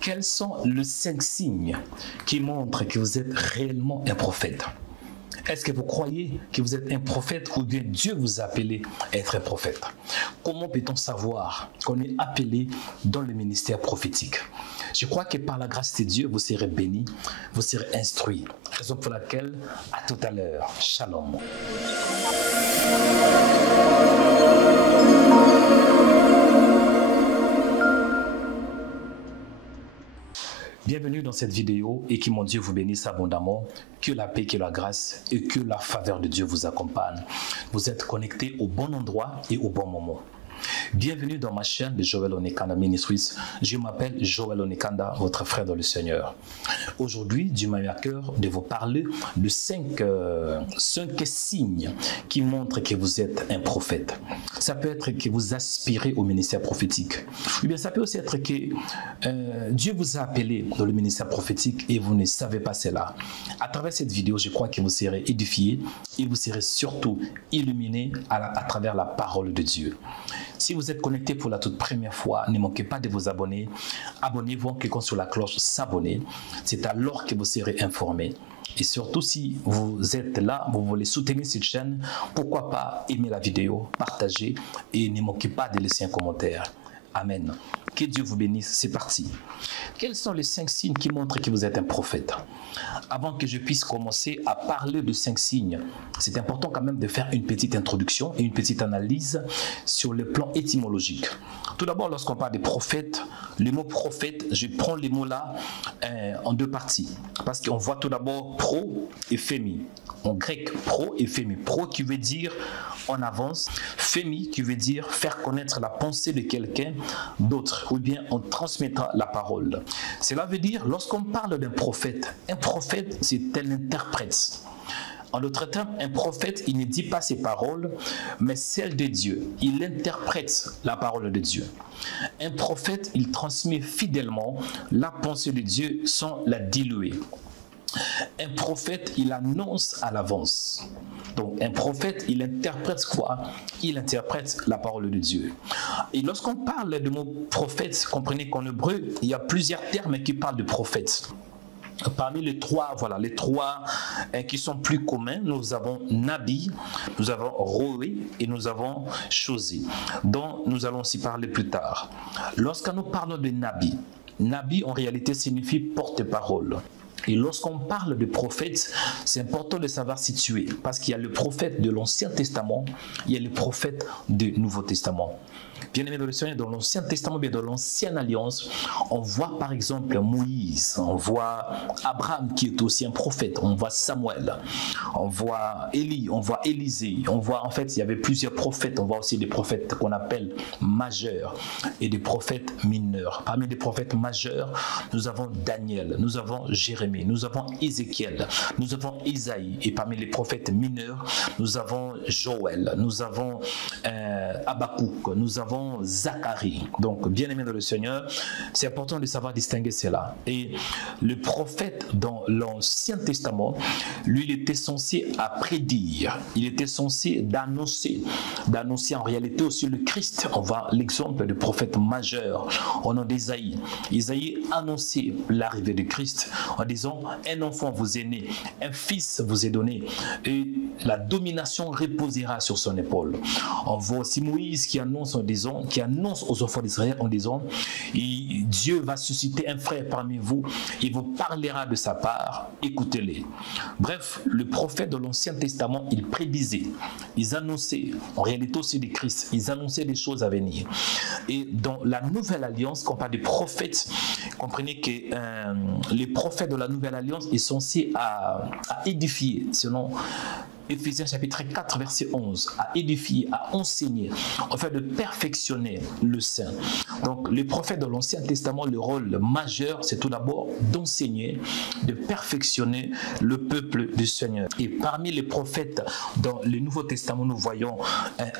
Quels sont les 5 signes qui montrent que vous êtes réellement un prophète? Est-ce que vous croyez que vous êtes un prophète ou bien Dieu vous a appelé à être un prophète? Comment peut-on savoir qu'on est appelé dans le ministère prophétique? Je crois que par la grâce de Dieu, vous serez bénis, vous serez instruits. Raison pour laquelle, à tout à l'heure. Shalom. Bienvenue dans cette vidéo et que mon Dieu vous bénisse abondamment, que la paix, que la grâce et que la faveur de Dieu vous accompagne. Vous êtes connectés au bon endroit et au bon moment. Bienvenue dans ma chaîne de Joel Onekanda Ministries. Je m'appelle Joel Onekanda, votre frère dans le Seigneur. Aujourd'hui, Dieu m'a mis à cœur de vous parler de 5 signes qui montrent que vous êtes un prophète. Ça peut être que vous aspirez au ministère prophétique. Ou bien ça peut aussi être que Dieu vous a appelé dans le ministère prophétique et vous ne savez pas cela. À travers cette vidéo, je crois que vous serez édifiés et vous serez surtout illuminés à travers la parole de Dieu. Si vous êtes connecté pour la toute première fois, ne manquez pas de vous abonner. Abonnez-vous en cliquant sur la cloche s'abonner. C'est alors que vous serez informés. Et surtout, si vous êtes là, vous voulez soutenir cette chaîne, pourquoi pas aimer la vidéo, partager et ne manquez pas de laisser un commentaire. Amen. Que Dieu vous bénisse. C'est parti. Quels sont les 5 signes qui montrent que vous êtes un prophète? Avant que je puisse commencer à parler de 5 signes, c'est important quand même de faire une petite introduction et une petite analyse sur le plan étymologique. Tout d'abord, lorsqu'on parle des prophètes, le mot prophète, je prends les mots là en 2 parties. Parce qu'on voit tout d'abord pro et fémi. En grec, pro et fémi. Pro qui veut dire en avance, fémi qui veut dire faire connaître la pensée de quelqu'un d'autre, ou bien en transmettant la parole. Cela veut dire, lorsqu'on parle d'un prophète, un prophète c'est un interprète. En d'autres termes, un prophète, il ne dit pas ses paroles, mais celles de Dieu. Il interprète la parole de Dieu. Un prophète, il transmet fidèlement la pensée de Dieu sans la diluer. Un prophète, il annonce à l'avance. Donc, un prophète, il interprète quoi? Il interprète la parole de Dieu. Et lorsqu'on parle de mot prophète, comprenez qu'en hébreu, il y a plusieurs termes qui parlent de prophète. Parmi les 3, voilà, les 3 qui sont plus communs, nous avons Nabi, nous avons Roé et nous avons Chosé, dont nous allons aussi parler plus tard. Lorsque nous parlons de Nabi, Nabi en réalité signifie porte-parole. Et lorsqu'on parle de prophète, c'est important de savoir situer, parce qu'il y a le prophète de l'Ancien Testament, il y a le prophète du Nouveau Testament. Bien aimé dans le Seigneur, dans l'Ancien Testament, bien dans l'Ancienne Alliance, on voit par exemple Moïse, on voit Abraham qui est aussi un prophète, on voit Samuel, on voit Élie, on voit Élisée, on voit en fait il y avait plusieurs prophètes, on voit aussi des prophètes qu'on appelle majeurs et des prophètes mineurs. Parmi les prophètes majeurs, nous avons Daniel, nous avons Jérémie, nous avons Ézéchiel, nous avons Isaïe, et parmi les prophètes mineurs, nous avons Joël, nous avons Habakkuk, nous avons Zacharie. Donc, bien aimé dans le Seigneur, c'est important de savoir distinguer cela. Et le prophète dans l'Ancien Testament, lui, il était censé à prédire, il était censé d'annoncer en réalité aussi le Christ. On voit l'exemple du prophète majeur au nom d'Isaïe. Isaïe annonçait l'arrivée du Christ en disant: un enfant vous est né, un fils vous est donné, et la domination reposera sur son épaule. On voit aussi Moïse qui annonce aux enfants d'Israël en disant: Dieu va susciter un frère parmi vous, il vous parlera de sa part, écoutez-les. Bref, le prophète de l'Ancien Testament, il prédisait, ils annonçaient en réalité aussi des Christ, ils annonçaient des choses à venir. Et dans la Nouvelle Alliance, quand on parle des prophètes, comprenez que les prophètes de la Nouvelle Alliance sont censés à édifier, selon Éphésiens chapitre 4 verset 11, à édifier, à enseigner, afin de perfectionner le saint. Donc les prophètes de l'Ancien Testament, le rôle majeur, c'est tout d'abord d'enseigner, de perfectionner le peuple du Seigneur. Et parmi les prophètes dans le Nouveau Testament, nous voyons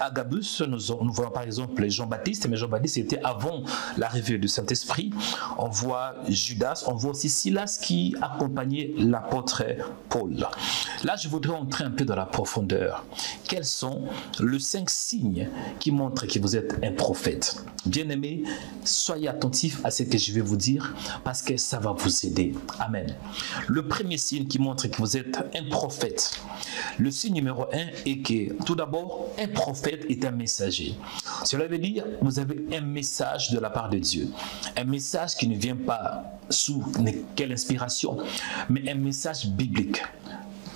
Agabus, nous voyons par exemple Jean-Baptiste, mais Jean-Baptiste était avant l'arrivée du Saint-Esprit. On voit Judas, on voit aussi Silas qui accompagnait l'apôtre Paul. Là, je voudrais entrer un peu dans la profondeur. Quels sont les 5 signes qui montrent que vous êtes un prophète? Bien-aimés, soyez attentifs à ce que je vais vous dire parce que ça va vous aider. Amen. Le premier signe qui montre que vous êtes un prophète, le signe numéro 1 est que, tout d'abord, un prophète est un messager. Cela veut dire que vous avez un message de la part de Dieu. Un message qui ne vient pas sous quelle inspiration, mais un message biblique.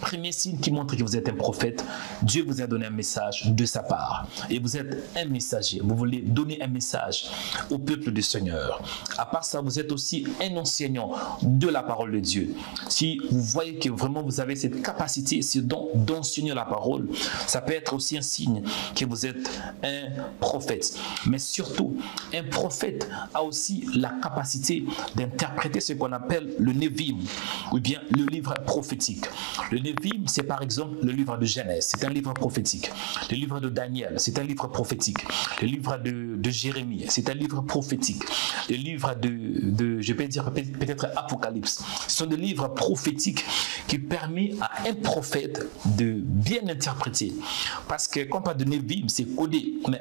Premier signe qui montre que vous êtes un prophète, Dieu vous a donné un message de sa part. Et vous êtes un messager. Vous voulez donner un message au peuple du Seigneur. À part ça, vous êtes aussi un enseignant de la parole de Dieu. Si vous voyez que vraiment vous avez cette capacité, ce don d'enseigner la parole, ça peut être aussi un signe que vous êtes un prophète. Mais surtout, un prophète a aussi la capacité d'interpréter ce qu'on appelle le Névim, ou bien le livre prophétique. Le Névim, c'est par exemple le livre de Genèse, c'est un livre prophétique. Le livre de Daniel, c'est un livre prophétique. Le livre de Jérémie, c'est un livre prophétique. Le livre je peux dire peut-être Apocalypse, ce sont des livres prophétiques qui permettent à un prophète de bien interpréter. Parce que quand on parle de Névim, c'est codé, mais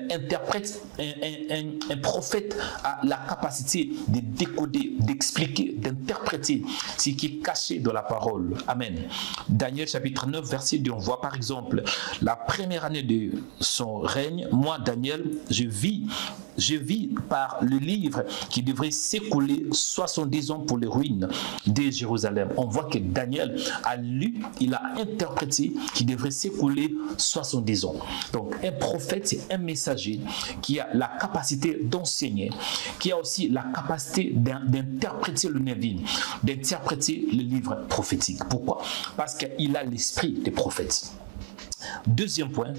un prophète a la capacité de décoder, d'expliquer, d'interpréter ce qui est caché dans la parole. Amen. Daniel chapitre 9, verset 2, on voit par exemple la première année de son règne, moi Daniel, je vis par le livre qui devrait s'écouler 70 ans pour les ruines de Jérusalem. On voit que Daniel a lu, il a interprété qu'il devrait s'écouler 70 ans. Donc un prophète, c'est un messager qui a la capacité d'enseigner, qui a aussi la capacité d'interpréter le Névim, d'interpréter le livre prophétique. Pourquoi? Parce qu'il a l'esprit des prophètes. Deuxième point,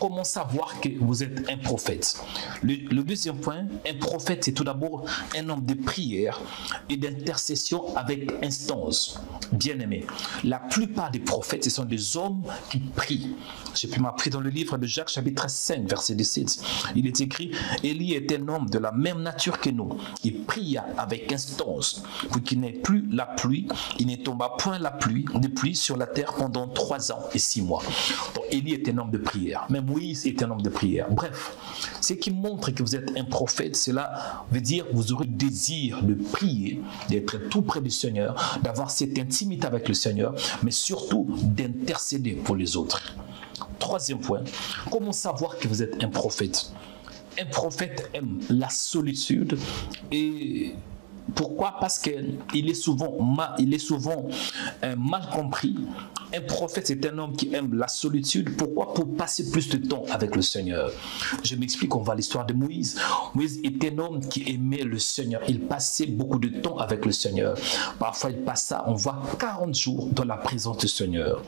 comment savoir que vous êtes un prophète? Le deuxième point, un prophète, c'est tout d'abord un homme de prière et d'intercession avec instance. Bien-aimé, la plupart des prophètes, ce sont des hommes qui prient. J'ai pu m'apprendre dans le livre de Jacques, chapitre 5, verset 17. Il est écrit, Élie est un homme de la même nature que nous. Il pria avec instance pour qu'il n'ait plus la pluie. Il ne tomba point de pluie sur la terre pendant 3 ans et 6 mois. Donc, Élie est un homme de prière. Même Moïse est un homme de prière. Bref, ce qui montre que vous êtes un prophète, cela veut dire que vous aurez le désir de prier, d'être tout près du Seigneur, d'avoir cette intimité avec le Seigneur, mais surtout d'intercéder pour les autres. Troisième point, comment savoir que vous êtes un prophète? Un prophète aime la solitude et... Pourquoi? Parce qu'il est souvent mal compris. Un prophète, c'est un homme qui aime la solitude. Pourquoi? Pour passer plus de temps avec le Seigneur. Je m'explique, on voit l'histoire de Moïse. Moïse était un homme qui aimait le Seigneur. Il passait beaucoup de temps avec le Seigneur. Parfois, il passa, on voit 40 jours dans la présence du Seigneur.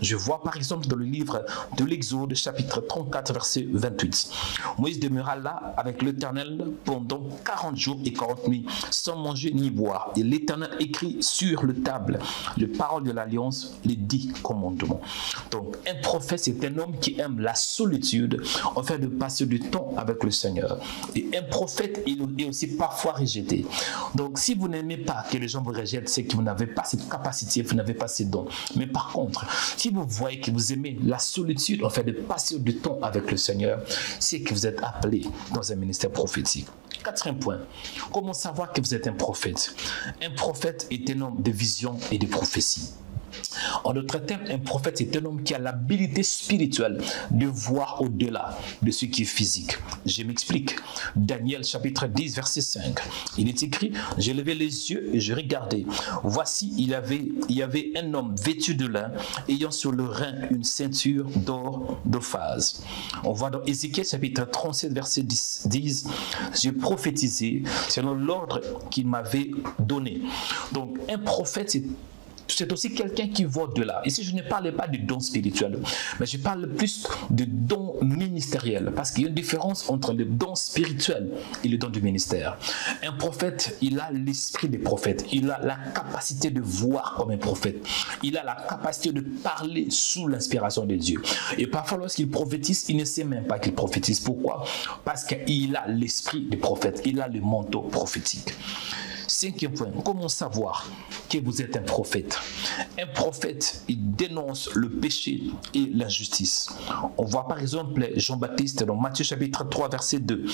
Je vois par exemple dans le livre de l'Exode, chapitre 34, verset 28. Moïse demeura là avec l'Éternel pendant 40 jours et 40 nuits, sans manger ni boire. Et l'Éternel écrit sur le table les paroles de l'alliance, les 10 commandements. Donc un prophète, c'est un homme qui aime la solitude, afin de passer du temps avec le Seigneur. Et un prophète, il est aussi parfois rejeté. Donc si vous n'aimez pas que les gens vous rejettent, c'est que vous n'avez pas cette capacité, vous n'avez pas ces dons. Mais par contre, si vous voyez que vous aimez la solitude, afin de passer du temps avec le Seigneur, c'est que vous êtes appelé dans un ministère prophétique. Quatrième point, comment savoir que vous êtes un prophète? Un prophète est un homme de vision et de prophétie. En d'autres termes, un prophète est un homme qui a l'habilité spirituelle de voir au-delà de ce qui est physique. Je m'explique. Daniel chapitre 10 verset 5. Il est écrit, j'ai levé les yeux et je regardais. Voici, il y avait un homme vêtu de lin, ayant sur le rein une ceinture d'or d'Ophaz. On voit dans Ézéchiel chapitre 37 verset 10, j'ai prophétisé selon l'ordre qu'il m'avait donné. Donc un prophète, c'est aussi quelqu'un qui voit au-delà. Ici, je ne parle pas de dons spirituels, mais je parle plus de dons ministériels, parce qu'il y a une différence entre le don spirituel et le don du ministère. Un prophète, il a l'esprit des prophètes, il a la capacité de voir comme un prophète, il a la capacité de parler sous l'inspiration de Dieu. Et parfois, lorsqu'il prophétise, il ne sait même pas qu'il prophétise. Pourquoi? Parce qu'il a l'esprit des prophètes, il a le manteau prophétique. Cinquième point, comment savoir que vous êtes un prophète? Un prophète, il dénonce le péché et l'injustice. On voit par exemple Jean-Baptiste dans Matthieu chapitre 3 verset 2.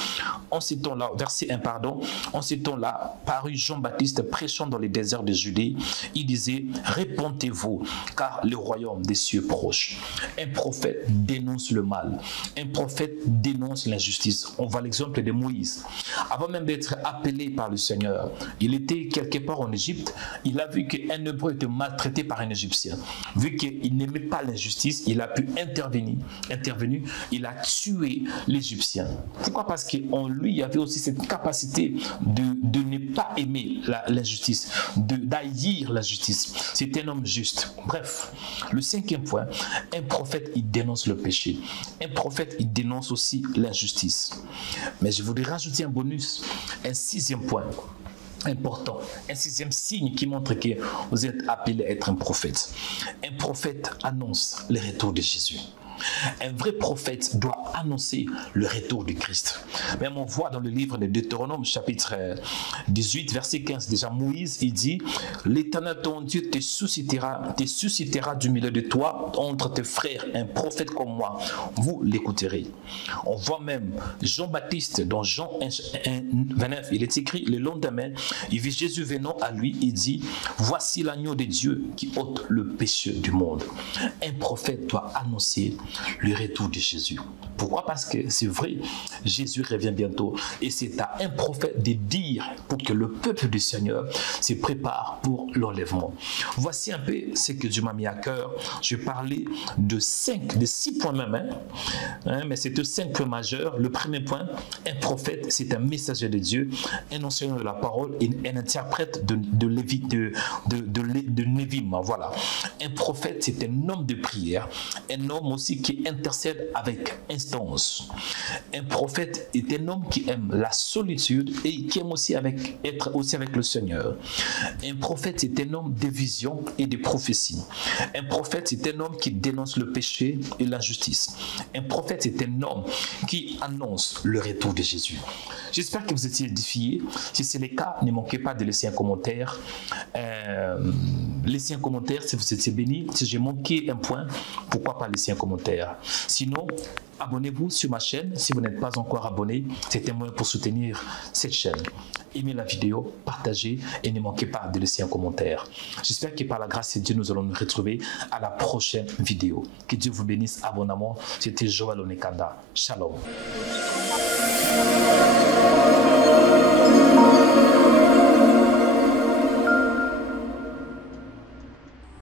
En ces temps-là, verset 1 pardon, en ces temps-là, parut Jean-Baptiste prêchant dans les déserts de Judée. Il disait, répentez-vous, car le royaume des cieux proche. Un prophète dénonce le mal. Un prophète dénonce l'injustice. On voit l'exemple de Moïse. Avant même d'être appelé par le Seigneur, il était quelque part en Égypte. Il a vu qu'un Hébreu était maltraité par un Égyptien. Vu qu'il n'aimait pas l'injustice, il a pu intervenir. Il a tué l'Égyptien. Pourquoi? Parce qu'en lui, il y avait aussi cette capacité de ne pas aimer l'injustice, d'haïr la justice. C'est un homme juste. Bref, le cinquième point, un prophète, il dénonce le péché. Un prophète, il dénonce aussi l'injustice. Mais je voudrais rajouter un bonus, un sixième point important, un sixième signe qui montre que vous êtes appelé à être un prophète. Un prophète annonce le retour de Jésus. Un vrai prophète doit annoncer le retour du Christ. Même on voit dans le livre de Deutéronome chapitre 18 verset 15, déjà Moïse il dit, l'Éternel ton Dieu te suscitera du milieu de toi entre tes frères un prophète comme moi, vous l'écouterez. On voit même Jean-Baptiste dans Jean 1:29, il est écrit, le lendemain il vit Jésus venant à lui, il dit, voici l'agneau de Dieu qui ôte le péché du monde. Un prophète doit annoncer le retour de Jésus. Pourquoi? Parce que c'est vrai, Jésus revient bientôt et c'est à un prophète de dire pour que le peuple du Seigneur se prépare pour l'enlèvement. Voici un peu ce que Dieu m'a mis à cœur. Je vais parler de 6 points même, mais c'est 5 points majeurs. Le premier point, un prophète, c'est un messager de Dieu, un enseignant de la parole et un interprète de Névim. Voilà. Un prophète, c'est un homme de prière, un homme aussi qui intercède avec instance. Un prophète est un homme qui aime la solitude et qui aime aussi être aussi avec le Seigneur. Un prophète est un homme de vision et de prophétie. Un prophète est un homme qui dénonce le péché et l'injustice. Un prophète est un homme qui annonce le retour de Jésus. J'espère que vous étiez édifiés. Si c'est le cas, ne manquez pas de laisser un commentaire. Laissez un commentaire si vous étiez béni. Si j'ai manqué un point, pourquoi pas laisser un commentaire. Sinon, abonnez-vous sur ma chaîne. Si vous n'êtes pas encore abonné, c'est un moyen pour soutenir cette chaîne. Aimez la vidéo, partagez et ne manquez pas de laisser un commentaire. J'espère que par la grâce de Dieu, nous allons nous retrouver à la prochaine vidéo. Que Dieu vous bénisse abondamment. C'était Joël Onekanda. Shalom.